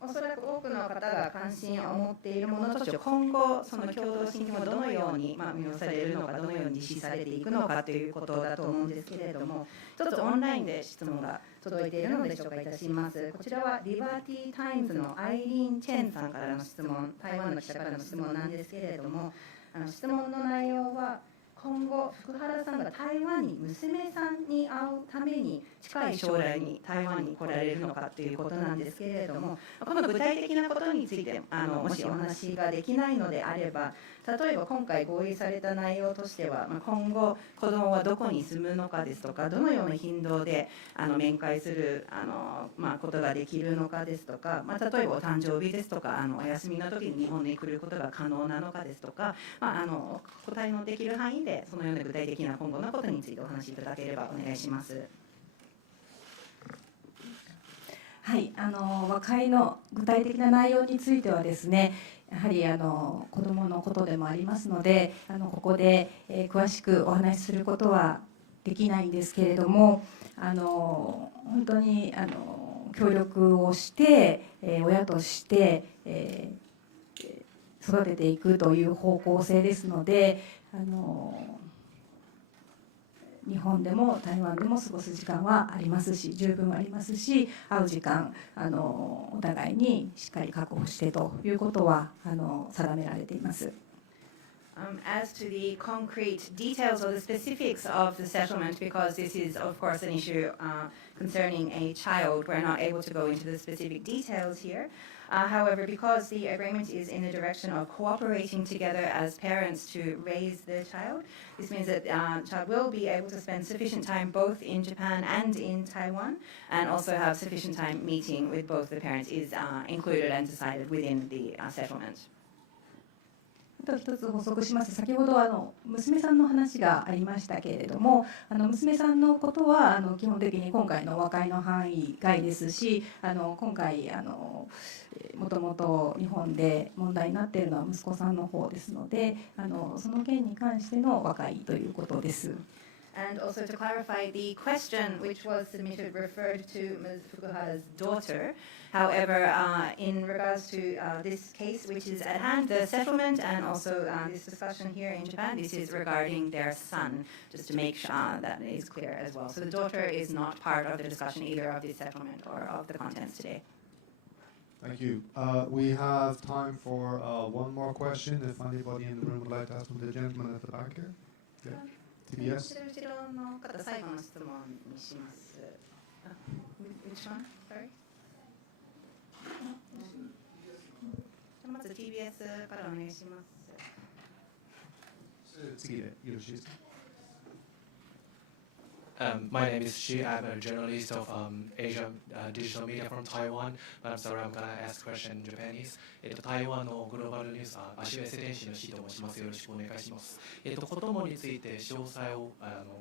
おそらく多くの方が関心を持っているものとして今後その共同親権をどのように運用されるのかどのように実施されていくのかということだと思うんですけれども、一つオンラインで質問が届いているので紹介いたします。こちらはリバーティータイムズのアイリーン・チェンさんからの質問、台湾の記者からの質問なんですけれども、質問の内容は今後福原さんが台湾に娘さんに会うために近い将来に台湾に来られるのかということなんですけれども、この具体的なことについてもしお話ができないのであれば、例えば今回合意された内容としては、今後子どもはどこに住むのかですとか、どのような頻度で面会することができるのかですとか、例えばお誕生日ですとかお休みの時に日本に来ることが可能なのかですとか、答えのできる範囲でそのような具体的な今後のことについてお話しいただければお願いします。はい、和解の具体的な内容についてはですね、やはり子どものことでもありますので、ここで詳しくお話しすることはできないんですけれども、本当に協力をして親として育てていくという方向性ですので、日本でも台湾でも過ごす時間はありますし、十分ありますし、会う時間お互いにしっかり確保してということは定められています。As to the concrete details or the specifics of the settlement, because this is of course an issue concerning a child, we're not able to go into the specific details here. However, because the agreement is in the direction of cooperating together as parents to raise the child, this means that the child will be able to spend sufficient time both in Japan and in Taiwan, and also have sufficient time meeting with both the parents is included and decided within the settlement. 一つ補足します。先ほど娘さんの話がありましたけれども、娘さんのことは基本的に今回の和解の範囲外ですし、今回もともと日本で問題になっているのは息子さんの方ですので、その件に関しての和解ということです。And also to clarify, the question which was submitted referred to Ms. Fukuhara's daughter. However, in regards to this case which is at hand, the settlement and also this discussion here in Japan, this is regarding their son, just to make sure that is clear as well. So the daughter is not part of the discussion either of the settlement or of the contents today. Thank you. We have time for one more question. If anybody in the room would like to ask from the gentleman at the back here. Yeah. TBS. Which one? Sorry. まず TBS からお願いします。次でよろしいですか。My name is Shi. I'm a journalist of Asia digital media from Taiwan. But I'm sorry, I'm gonna ask question in Japanese. 台湾のグローバルニュース足上天使のシーと申します。よろしくお願いします。子供について詳細を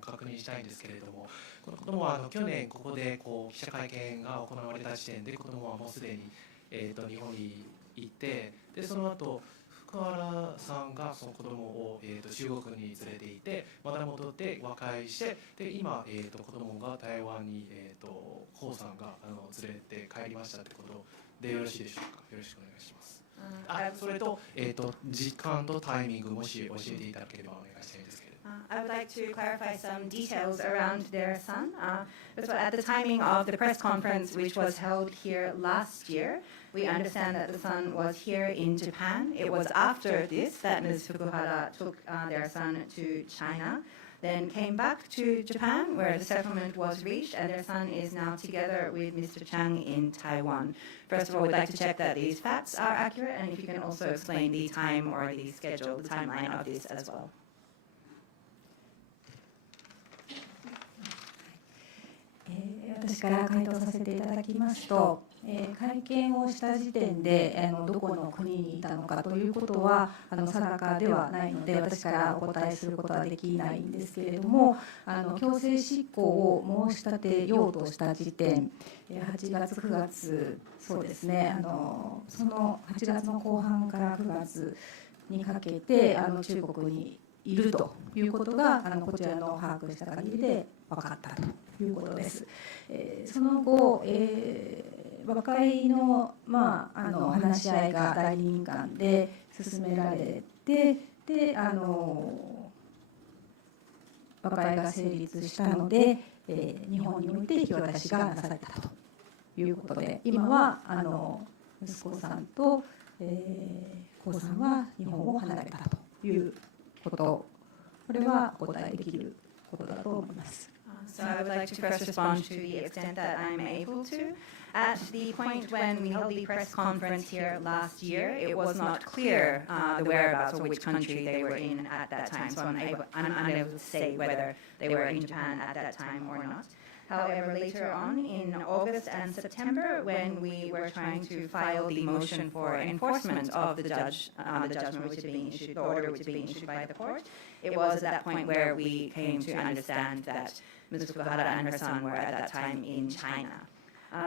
確認したいんですけれども、この子供は去年ここで記者会見が行われた時点で子供はもうすでに日本に行って、でその後福原さんがその子供を中国に連れていて、また戻って和解して、で今子供が台湾に江さんが連れて帰りましたってことでよろしいでしょうか。よろしくお願いします。それと時間とタイミングもし教えていただければお願いしたいんですけれど。I would like to clarify some details around their son. So at the timing of the press conference, which was held here last year, we understand that the son was here in Japan. It was after this that Ms. Fukuhara took their son to China. then came back to Japan, where the settlement was reached, and their son is now together with Mr. Chang in Taiwan. First of all, we'd like to check that these facts are accurate, and if you can also explain the time or the schedule, the timeline of this as well. 私から回答させていただきますと、会見をした時点でどこの国にいたのかということは定かではないので、私からお答えすることはできないんですけれども、強制執行を申し立てようとした時点、8月9月そうですね、その8月の後半から9月にかけて中国にいるということがこちらの把握した限りで分かったということです。その後、和解の、話し合いが代理人間で進められて、で和解が成立したので、日本において引き渡しがなされたということで、今は息子さんと、江さんは日本を離れたということ、これはお答えできることだと思います。So I would like to first respond to the extent that I'm able to. At the point when we held the press conference here last year, it was not clear the whereabouts or which country they were in at that time. So I'm unable to say whether they were in Japan at that time or not. However, later on in August and September, when we were trying to file the motion for enforcement of the judgment which is being issued, the order which is being issued by the court, it was at that point where we came to understand that Ms. Fukuhara and her son were at that time in China.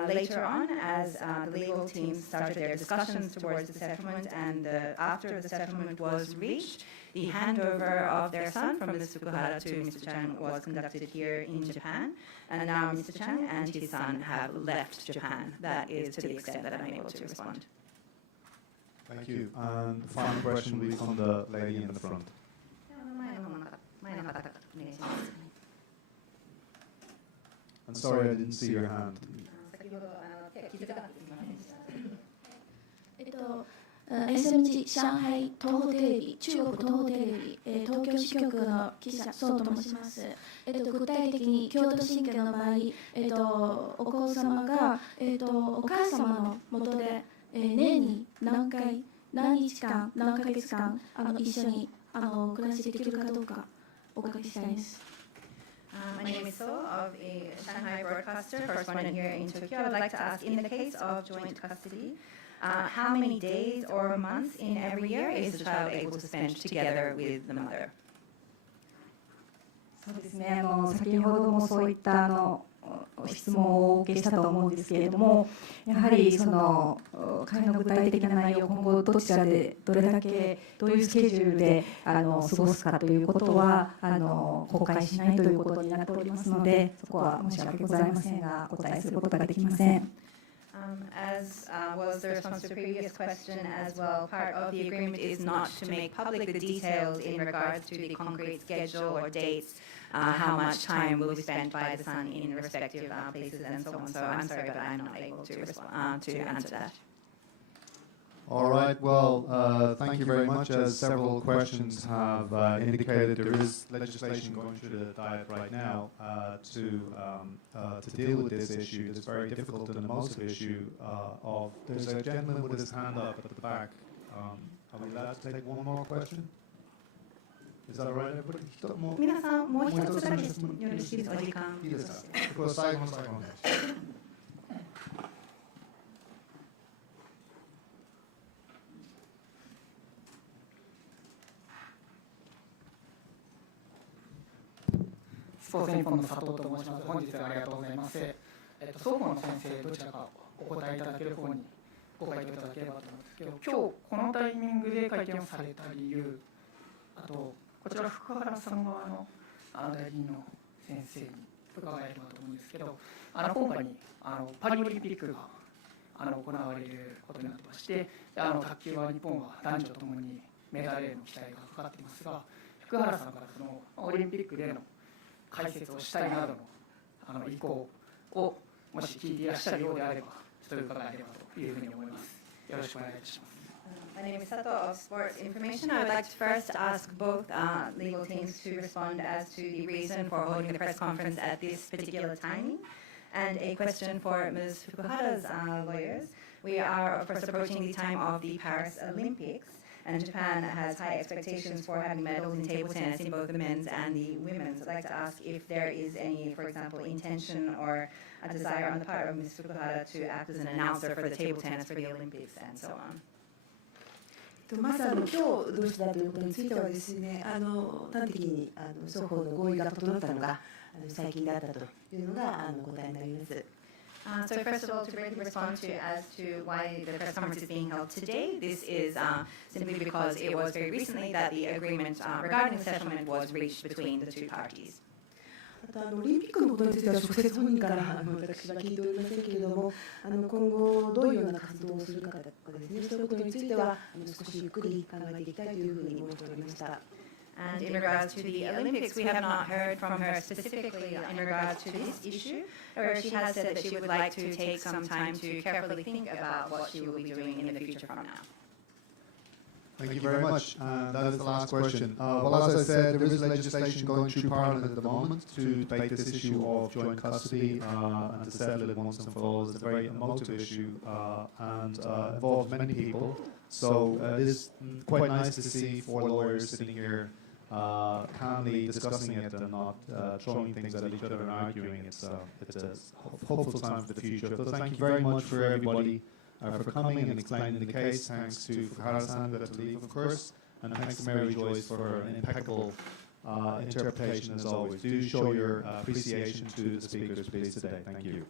Later on, as the legal team started their discussions towards the settlement, and after the settlement was reached, the handover of their son from Ms. Fukuhara to Mr. Chang was conducted here in Japan, and now Mr. Chang and his son have left Japan. That is to the extent that I'm able to respond. Thank you. And the final question will be from the lady in the front. I'm sorry, I didn't see your hand. SMG 上海東宝テレビ、中国東宝テレビ、東京支局の記者、宋と申します。具体的に京都新家の場合、お子様が、お母様の下で、年に何回、何日間、何ヶ月間一緒に暮らしできるかどうかお伺いしたいです。My name is So of a Shanghai broadcaster, correspondent here in Tokyo. I would like to ask, in the case of joint custody, how many days or months in every year is the child able to spend together with the mother? そうですね、先ほどもそういった質問をお受けしたと思うんですけれども、やはりその会の具体的な内容を今後どちらでどれだけどういうスケジュールで過ごすかということは公開しないということになっておりますので、そこは申し訳ございませんがお答えすることができません。As was the response to the previous question as well, part of the agreement is not to make public the details in regards to the concrete schedule or dates, how much time will be spent by the son in respective places and so on. So I'm sorry, but I'm not able to respond to answer that. All right, well, thank you very much. As several questions have indicated, there is legislation going through the Diet right now to deal with this issue. It's very difficult and emotive issue there's a gentleman with his hand up at the back. Are we allowed to take one more question? Is that all right, everybody? 皆さん、もう一つだけ質問よろしいですか？お時間。いいですか？これ最後の最後です。スポーツ日本の佐藤と申します。本日はありがとうございます。双方の先生どちらかお答えいただける方にご回答いただければと思うんですけど、今日このタイミングで会見をされた理由、あとこちら福原さん側の代理人の先生に伺えればと思うんですけど、今回にパリオリンピックが行われることになってまして、卓球は日本は男女ともにメダルへの期待がかかっていますが、福原さんからそのオリンピックでの解説をしたいなどの意向をもし聞いていらっしゃるようであれば、ちょっと伺えればというふうに思います。よろしくお願いいたします。My name is Sato of Sports Information. I would like to first ask both legal teams to respond as to the reason for holding the press conference at this particular timing. And a question for Ms. Fukuhara's lawyers. We are, of course, approaching the time of the Paris Olympics, and Japan has high expectations for having medals in table tennis in both the men's and the women's. I'd like to ask if there is any, for example, intention or a desire on the part of Ms. Fukuhara to act as an announcer for the table tennis for the Olympics and so on. まず今日どうしたということについてはですね、端的に双方の合意が整ったのが最近だったというのが答えになります。So first of all, to briefly respond to as to why the press conference is being held today, this is simply because it was very recently that the agreement regarding the settlement was reached between the two parties. あとオリンピックのことについては直接本人から私は聞いておりませんけれども、今後どういうような活動をするかとかですね、そういうことについては少しゆっくり考えていきたいというふうに思っておりました。And in regards to the Olympics, we have not heard from her specifically in regards to this issue, or she has said that she would like to take some time to carefully think about what she will be doing in the future from now. Thank you very much. That is the last question. Well, as I said, there is legislation going through Parliament at the moment to debate this issue of joint custody and to settle it once and for all. It's a very emotive issue and involves many people. So it is quite nice to see four lawyers sitting here calmly discussing it and not throwing things at each other and arguing. It's a hopeful time for the future. So thank you very much for everybody for coming and explaining the case. Thanks to Fukuhara-san, who had to leave, of course, and thanks to Mary Joyce for an impeccable interpretation as always. Do show your appreciation to the speakers, please, today. Thank you.